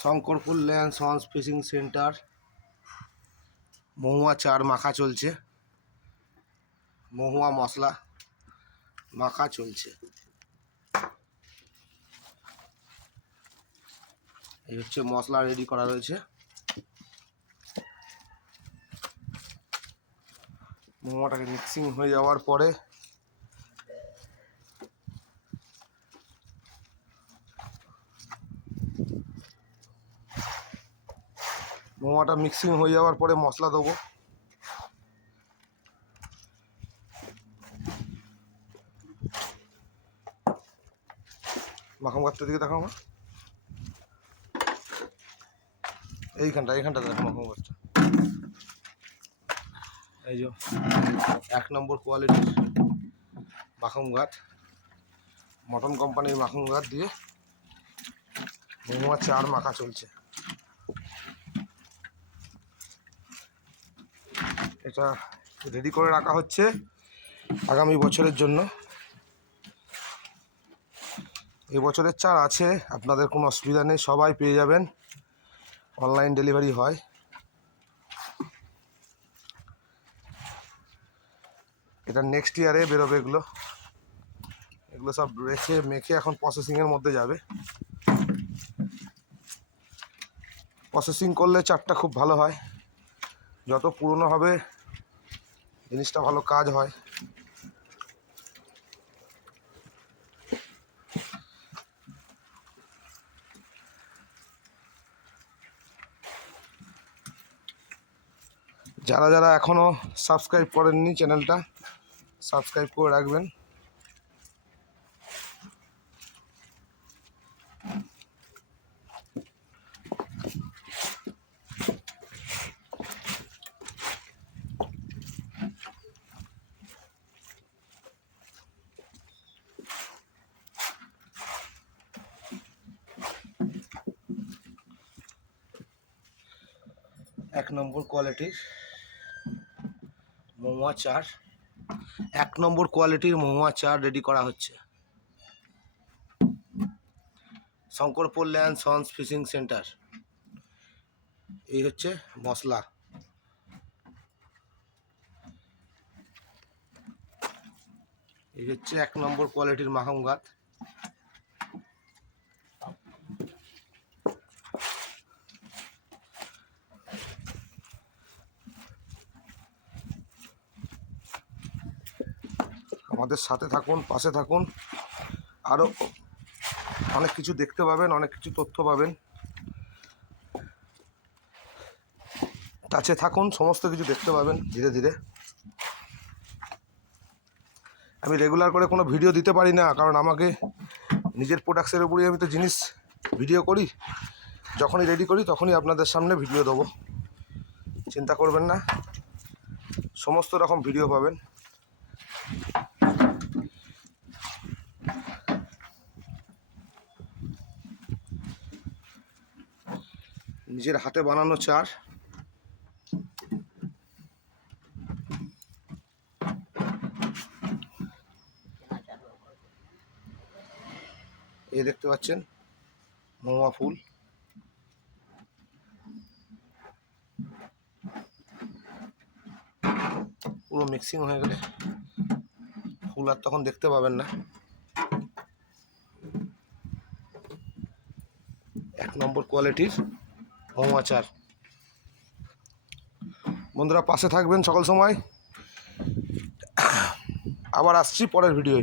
Shankarpur land sons fishing centre মহুয়া চার মাখা চলছে, মহুয়া মশলা মাখা চলছে। এই হচ্ছে মশলা রেডি করা রয়েছে। মোমোটাকে মিক্সিং হয়ে যাওয়ার পরে মোমোটা মিক্সিং হয়ে যাওয়ার পরে মশলা দেবো। মাখন গাছটার দিকে দেখো আমার, এইখানটা দেখো মাখন গাছটা। এই যে 1 নম্বর কোয়ালিটির মাখন গাছ, মটন কোম্পানির মাখন গাছ দিয়ে মোমো চার মাখা চলছে। এটা রেডি করে রাখা হচ্ছে আগামী বছরের জন্য। এবছরের চার আছে, আপনাদের কোনো অসুবিধা নেই, সবাই পেয়ে যাবেন, অনলাইন ডেলিভারি হয়। এটা নেক্সট ইয়ারে বেরোবে। এগুলো সব মেখে এখন প্রসেসিংয়ের মধ্যে যাবে। প্রসেসিং করলে চারটা খুব ভালো হয়, যত পুরনো হবে জিনিসটা ভালো কাজ হয়। যারা যারা এখনও সাবস্ক্রাইব করেননি চ্যানেলটা সাবস্ক্রাইব করে রাখবেন। এক নম্বর কোয়ালিটির মোমো চার, 1 নম্বর কোয়ালিটির মোমো চার রেডি করা হচ্ছে। Shankarpur land sons fishing centre. এই হচ্ছে মশলা। এই হচ্ছে 1 নম্বর কোয়ালিটির মাখন গাছ। আমাদের সাথে থাকুন, পাশে থাকুন, আরও অনেক কিছু দেখতে পাবেন, অনেক কিছু তথ্য পাবেন। কাছে থাকুন, সমস্ত কিছু দেখতে পাবেন ধীরে ধীরে। আমি রেগুলার করে কোনো ভিডিও দিতে পারি না, কারণ আমাকে নিজের প্রোডাক্টসের উপরেই আমি তো জিনিস ভিডিও করি। যখনই রেডি করি তখনই আপনাদের সামনে ভিডিও দেবো, চিন্তা করবেন না, সমস্ত রকম ভিডিও পাবেন। নিজের হাতে বানানো চার। এই দেখতে পাচ্ছেন মোয়া ফুল। পুরো মিক্সিং হয়ে গেলে ফুল আর তখন দেখতে পাবেন না। 1 নম্বর কোয়ালিটির মোয়া চার। বন্ধুরা পাশে থাকবেন সকল সময়। আবার আসছি পরের ভিডিওয়।